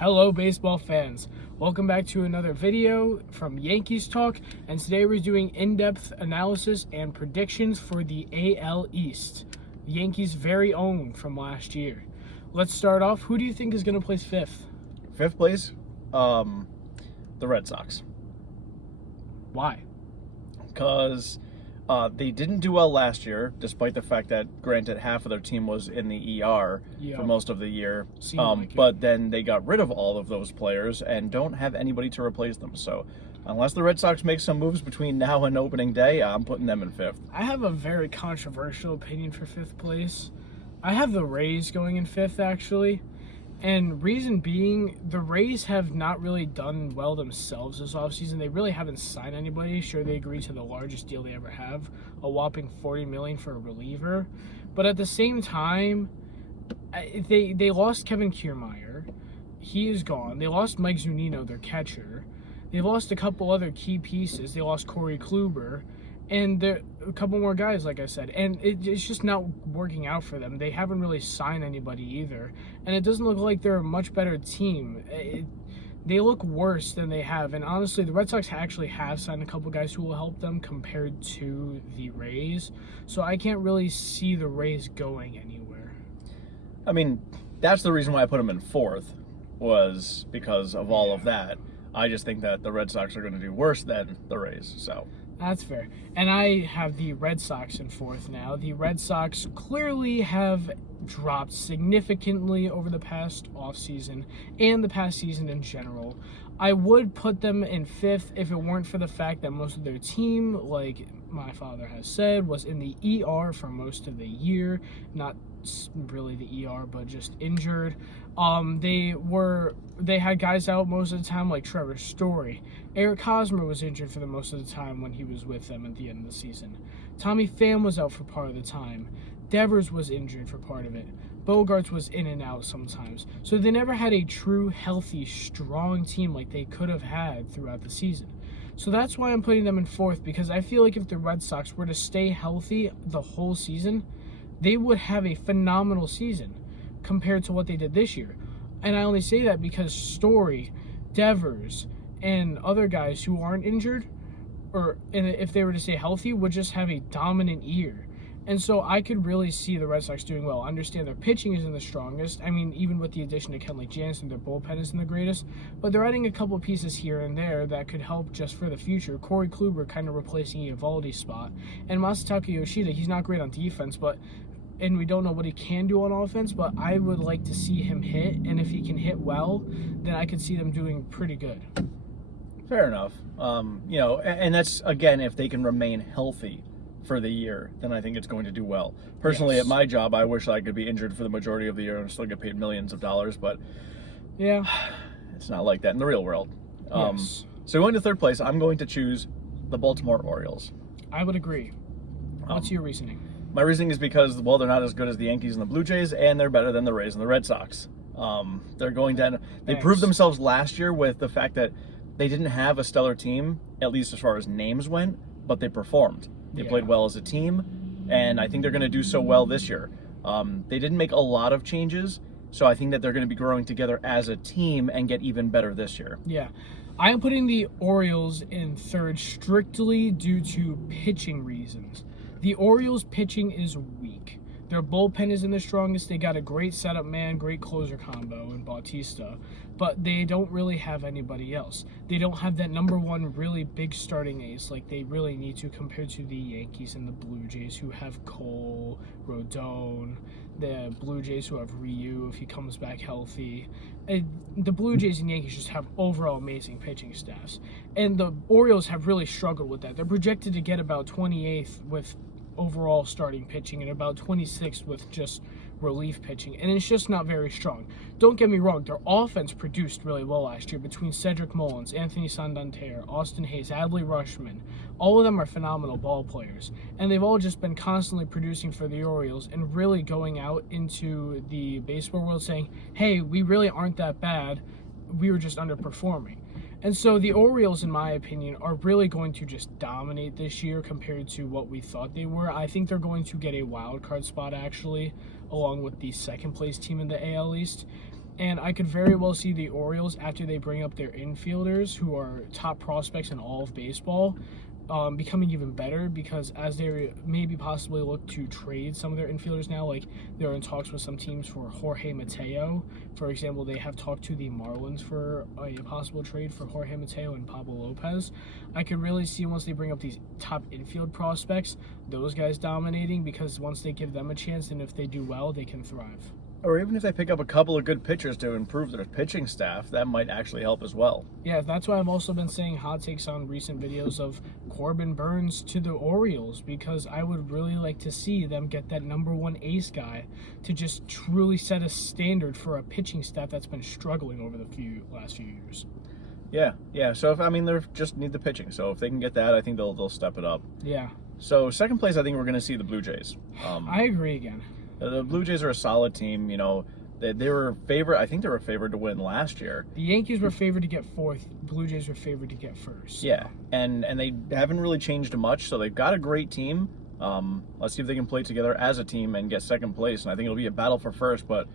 Hello baseball fans, welcome back to another video from Yankees Talk, and today we're doing in-depth analysis and predictions for the AL East, the Yankees' very own from last year. Let's start off. Who do you think is going to place fifth? Fifth place, the Red Sox. Why? Because they didn't do well last year, despite the fact that, granted, half of their team was in the ER for most of the year. But then they got rid of all of those players and don't have anybody to replace them. So unless the Red Sox make some moves between now and opening day, I'm putting them in fifth. I have a very controversial opinion for fifth place. I have the Rays going in fifth, actually. And reason being, the Rays have not really done well themselves this offseason. They really haven't signed anybody. Sure, they agreed to the largest deal they ever have, a whopping $40 million for a reliever. But at the same time, they lost Kevin Kiermaier. He is gone. They lost Mike Zunino, their catcher. They lost a couple other key pieces. They lost Corey Kluber. And a couple more guys, like I said. And it's just not working out for them. They haven't really signed anybody either. And it doesn't look like they're a much better team. They look worse than they have. And honestly, the Red Sox actually have signed a couple guys who will help them compared to the Rays. So I can't really see the Rays going anywhere. I mean, that's the reason why I put them in fourth, was because of all of that. I just think that the Red Sox are going to do worse than the Rays, so... That's fair. And I have the Red Sox in fourth now. The Red Sox clearly have dropped significantly over the past offseason and the past season in general. I would put them in fifth if it weren't for the fact that most of their team, like my father has said, was in the ER for most of the year. Not really the ER, but just injured. They had guys out most of the time, like Trevor Story. Eric Hosmer was injured for the most of the time when he was with them at the end of the season. Tommy Pham was out for part of the time. Devers was injured for part of it. Bogarts was in and out sometimes. So they never had a true, healthy, strong team like they could have had throughout the season. So that's why I'm putting them in fourth, because I feel like if the Red Sox were to stay healthy the whole season, they would have a phenomenal season compared to what they did this year. And I only say that because Story, Devers, and other guys who aren't injured, and if they were to stay healthy, would just have a dominant year. And so I could really see the Red Sox doing well. I understand their pitching isn't the strongest. I mean, even with the addition of Kenley Jansen, their bullpen isn't the greatest. But they're adding a couple of pieces here and there that could help just for the future. Corey Kluber kind of replacing Eovaldi's spot. And Masataka Yoshida, he's not great on defense, and we don't know what he can do on offense, but I would like to see him hit. And if he can hit well, then I could see them doing pretty good. Fair enough. And that's, again, if they can remain healthy for the year, then I think it's going to do well. Personally, At my job, I wish I could be injured for the majority of the year and still get paid millions of dollars, but yeah, it's not like that in the real world. So going to third place, I'm going to choose the Baltimore Orioles. I would agree. What's your reasoning? My reasoning is because, well, they're not as good as the Yankees and the Blue Jays, and they're better than the Rays and the Red Sox. They're going down. They proved themselves last year with the fact that they didn't have a stellar team, at least as far as names went, but they performed. They played well as a team, and I think they're going to do so well this year. They didn't make a lot of changes, so I think that they're going to be growing together as a team and get even better this year. Yeah. I am putting the Orioles in third strictly due to pitching reasons. The Orioles' pitching is weak. Their bullpen isn't the strongest. They got a great setup man, great closer combo in Bautista, but they don't really have anybody else. They don't have that number one really big starting ace like they really need to compared to the Yankees and the Blue Jays, who have Cole, Rodon, the Blue Jays who have Ryu if he comes back healthy. The Blue Jays and Yankees just have overall amazing pitching staffs. And the Orioles have really struggled with that. They're projected to get about 28th with overall starting pitching and about 26th with just relief pitching, and it's just not very strong. Don't get me wrong, their offense produced really well last year between Cedric Mullins, Anthony Santander, Austin Hayes, Adley Rutschman. All of them are phenomenal ball players, and they've all just been constantly producing for the Orioles and really going out into the baseball world saying, hey, we really aren't that bad, we were just underperforming. And so the Orioles, in my opinion, are really going to just dominate this year compared to what we thought they were. I think they're going to get a wild card spot, actually, along with the second place team in the AL East. And I could very well see the Orioles, after they bring up their infielders, who are top prospects in all of baseball, becoming even better, because as they maybe possibly look to trade some of their infielders now, like they're in talks with some teams for Jorge Mateo. For example, they have talked to the Marlins for a possible trade for Jorge Mateo and Pablo Lopez. I could really see, once they bring up these top infield prospects, those guys dominating, because once they give them a chance, and if they do well, they can thrive. Or even if they pick up a couple of good pitchers to improve their pitching staff, that might actually help as well. Yeah, that's why I've also been saying hot takes on recent videos of Corbin Burnes to the Orioles, because I would really like to see them get that number one ace guy to just truly set a standard for a pitching staff that's been struggling over the last few years. Yeah. So they just need the pitching. So if they can get that, I think they'll step it up. Yeah. So second place, I think we're going to see the Blue Jays. I agree again. The Blue Jays are a solid team. They were favored. I think they were favored to win last year. The Yankees were favored to get fourth. Blue Jays were favored to get first. Yeah, and they haven't really changed much. So they've got a great team. Let's see if they can play together as a team and get second place. And I think it'll be a battle for first. But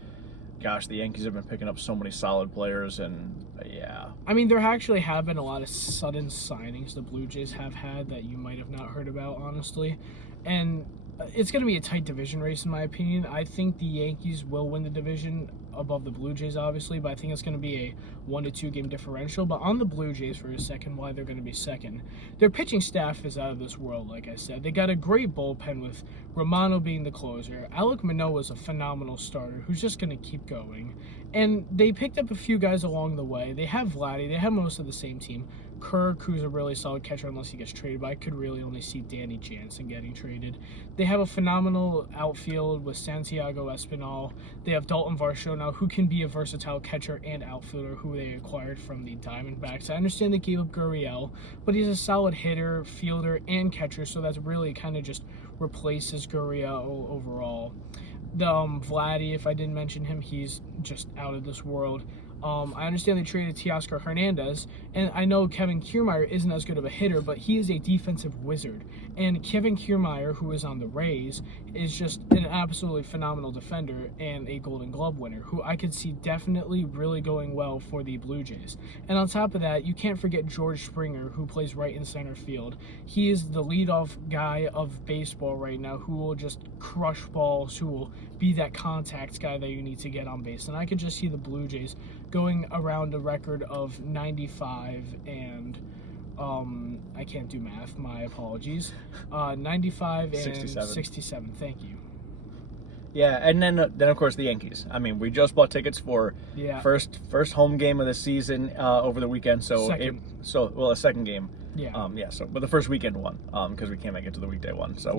gosh, the Yankees have been picking up so many solid players, and yeah. I mean, there actually have been a lot of sudden signings the Blue Jays have had that you might have not heard about, honestly, and it's going to be a tight division race, in my opinion. I think the Yankees will win the division above the Blue Jays, obviously, but I think it's going to be a 1 to 2 game differential. But on the Blue Jays for a second, why they're going to be second, their pitching staff is out of this world, like I said. They got a great bullpen with Romano being the closer. Alek Manoah is a phenomenal starter who's just going to keep going. And they picked up a few guys along the way. They have Vladdy. They have most of the same team. Kirk, who's a really solid catcher unless he gets traded, but I could really only see Danny Jansen getting traded. They have a phenomenal outfield with Santiago Espinal. They have Dalton Varsho now, who can be a versatile catcher and outfielder, who they acquired from the Diamondbacks. I understand they gave up Gurriel, but he's a solid hitter, fielder, and catcher, so that's really kind of just replaces Gurriel overall. The Vladdy, if I didn't mention him, he's just out of this world. I understand they traded Teoscar Hernandez, and I know Kevin Kiermaier isn't as good of a hitter, but he is a defensive wizard. And Kevin Kiermaier, who is on the Rays, is just an absolutely phenomenal defender and a Golden Glove winner, who I could see definitely really going well for the Blue Jays. And on top of that, you can't forget George Springer, who plays right in center field. He is the leadoff guy of baseball right now, who will just crush balls, who will be that contact guy that you need to get on base. And I could just see the Blue Jays going around a record of 95 and I can't do math, my apologies. 95 and 67. Thank you. Yeah, and then of course the Yankees. I mean, we just bought tickets for first home game of the season over the weekend. So a second game. Yeah. But the first weekend one, because we can't make it to the weekday one. So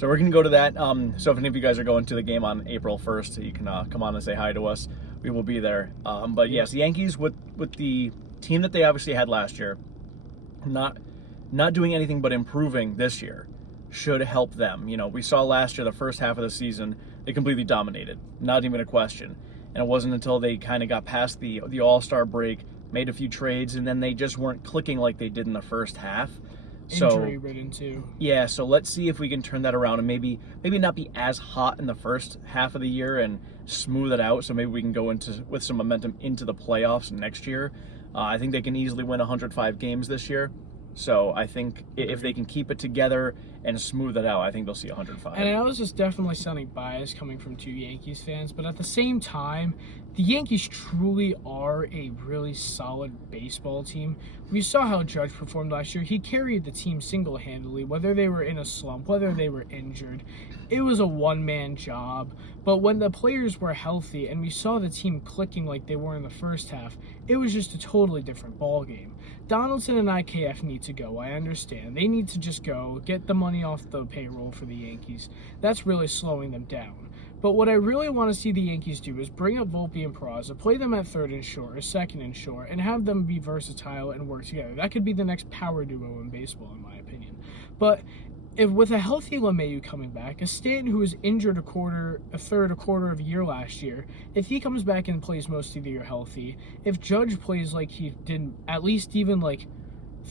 we're gonna go to that. So if any of you guys are going to the game on April 1st, you can come on and say hi to us. We will be there. But yes, the Yankees with the team that they obviously had last year, not doing anything but improving this year, should help them. We saw last year, the first half of the season, they completely dominated, not even a question. And it wasn't until they kind of got past the All-Star break, made a few trades, and then they just weren't clicking like they did in the first half. Injury-ridden too. Yeah, so let's see if we can turn that around and maybe not be as hot in the first half of the year and smooth it out. So maybe we can go with some momentum into the playoffs next year. I think they can easily win 105 games this year. So I think if they can keep it together and smooth it out, I think they'll see 105. And I know this is definitely sounding biased coming from two Yankees fans, but at the same time, the Yankees truly are a really solid baseball team. We saw how Judge performed last year. He carried the team single-handedly, whether they were in a slump, whether they were injured. It was a one-man job. But when the players were healthy and we saw the team clicking like they were in the first half, it was just a totally different ballgame. Donaldson and IKF need to go, I understand. They need to just go, get the money off the payroll for the Yankees. That's really slowing them down. But what I really want to see the Yankees do is bring up Volpe and Peraza, play them at third and short or second and short, and have them be versatile and work together. That could be the next power duo in baseball, in my opinion. But if with a healthy LeMahieu coming back, a Stanton who was injured a quarter of a year last year, if he comes back and plays most of the year healthy, if Judge plays like he did at least even like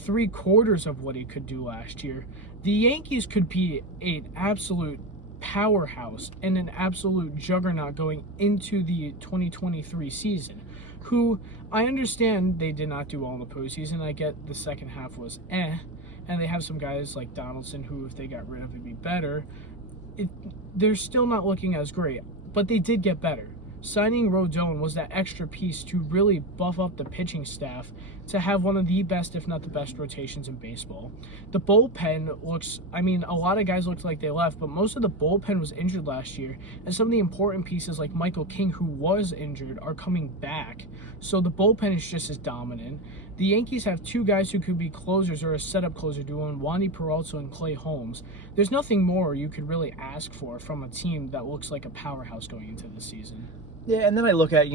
3/4 of what he could do last year, the Yankees could be an absolute powerhouse and an absolute juggernaut going into the 2023 season, who I understand they did not do well in the postseason. I get the second half was and they have some guys like Donaldson who, if they got rid of, it'd be better. They're still not looking as great, but they did get better. Signing Rodon was that extra piece to really buff up the pitching staff to have one of the best, if not the best, rotations in baseball. The bullpen looks, I mean, a lot of guys looked like they left, but most of the bullpen was injured last year, and some of the important pieces like Michael King, who was injured, are coming back. So the bullpen is just as dominant. The Yankees have two guys who could be closers or a setup closer duo in Wandy Peralta and Clay Holmes. There's nothing more you could really ask for from a team that looks like a powerhouse going into the season. Yeah, and then I look at,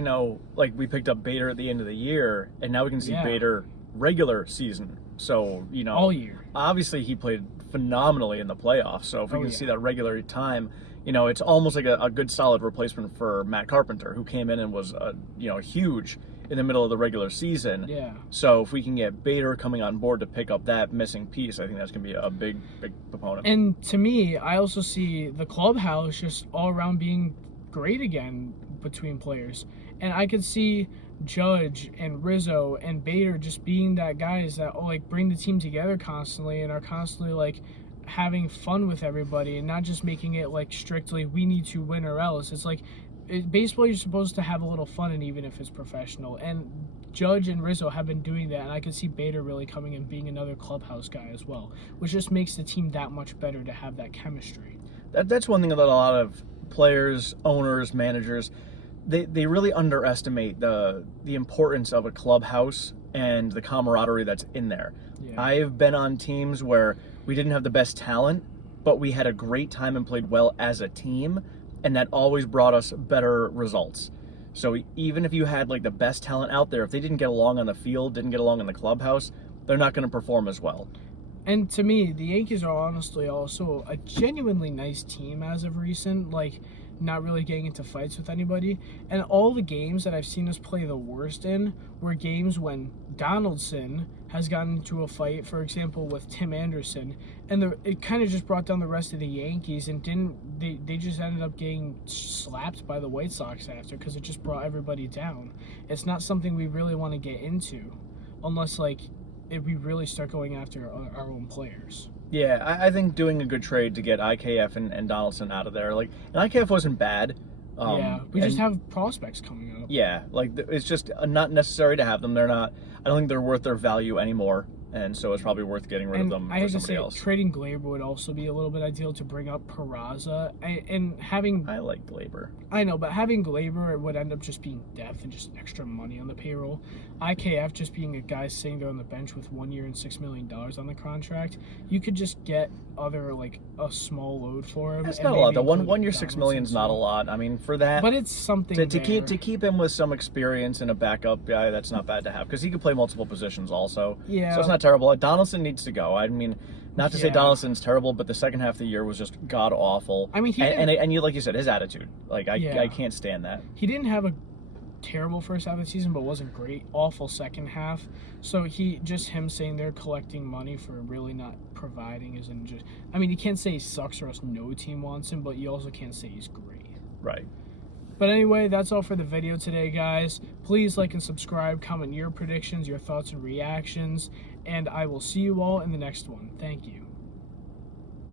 like we picked up Bader at the end of the year, and now we can see Bader regular season. So, all year. Obviously he played phenomenally in the playoffs. So if we can see that regular time, it's almost like a good solid replacement for Matt Carpenter, who came in and was, huge in the middle of the regular season. Yeah. So if we can get Bader coming on board to pick up that missing piece, I think that's going to be a big, big proponent. And to me, I also see the clubhouse just all around being great again between players. And I could see Judge and Rizzo and Bader just being that guys that bring the team together constantly and are constantly having fun with everybody and not just making it strictly we need to win or else. It's baseball, you're supposed to have a little fun, and even if it's professional. And Judge and Rizzo have been doing that, and I could see Bader really coming and being another clubhouse guy as well, which just makes the team that much better to have that chemistry. That's one thing that a lot of players, owners, managers, they really underestimate the importance of a clubhouse and the camaraderie that's in there. Yeah. I've been on teams where we didn't have the best talent, but we had a great time and played well as a team, and that always brought us better results. So even if you had the best talent out there, if they didn't get along on the field, didn't get along in the clubhouse, they're not going to perform as well. And to me, the Yankees are honestly also a genuinely nice team as of recent, not really getting into fights with anybody. And all the games that I've seen us play the worst in were games when Donaldson has gotten into a fight, for example, with Tim Anderson, and it kind of just brought down the rest of the Yankees, and they just ended up getting slapped by the White Sox after, because it just brought everybody down. It's not something we really want to get into unless if we really start going after our own players. Yeah, I think doing a good trade to get IKF and Donaldson out of there. And IKF wasn't bad. We just have prospects coming up. Yeah, it's just not necessary to have them. They're not. I don't think they're worth their value anymore, and so it's probably worth getting rid of them for somebody else. Trading Glaber would also be a little bit ideal to bring up Peraza, and having. I like Glaber. I know, but having Glaber would end up just being depth and just extra money on the payroll. IKF just being a guy sitting there on the bench with 1 year and $6 million on the contract. You could just get other a small load for him. That's not a lot. The 1 year $6 million is not a lot. I mean, for that, but it's something to keep him with some experience and a backup guy. That's not bad to have, because he could play multiple positions also. Yeah, so it's not terrible. Donaldson needs to go. I mean, not to say Donaldson's terrible, but the second half of the year was just god awful. I mean, and you, like you said, his attitude. I can't stand that. He didn't have a terrible first half of the season, but wasn't great. Awful second half. So him saying they're collecting money for really not providing isn't just. I mean, you can't say he sucks or else no team wants him, but you also can't say he's great. Right. But anyway, that's all for the video today, guys. Please like and subscribe, comment your predictions, your thoughts and reactions, and I will see you all in the next one. Thank you.